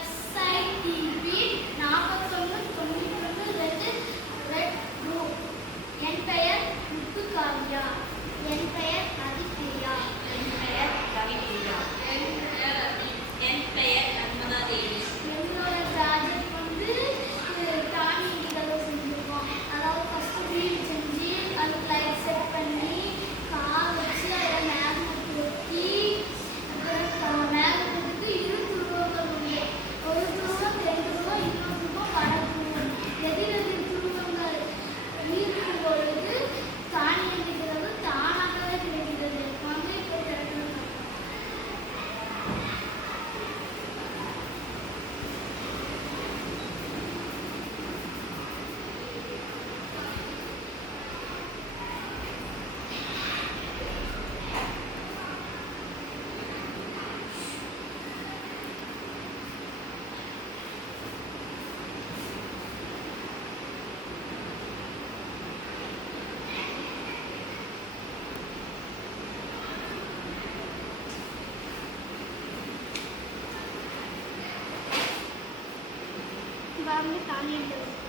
SITB 4191 red room. என் பெயர் முத்துக்காவியா. என் பெயர் அதிப்பிரியா. என் பெயர் ரவிப்பிரியா. என் பெயர் நர்மதா தேவி. என்னோட ப்ராஜெக்ட் வந்து தானியங்கிகளை செஞ்சுருக்கோம். அதாவது ஃபஸ்ட்டு வீடு செஞ்சு அதுக்கு லைட் செட் பண்ணி கார் வச்சு அதில் மேக்னெட் ஒட்டி அப்புறம் மேக்னெட்டுக்கு இரு துருவங்கள் உண்டு. ஒரு துருவம் ரெண்டு துருவம், இன்னொரு துருவம் வட துருவம். எதிரெதிர் துருவங்கள் ஈர்க்கும் பொழுது தானியங்கிகள் தானாகவே கிடைக்கிறது. வந்து இப்போ திறக்கிறது. வந்து தானியங்கிகள்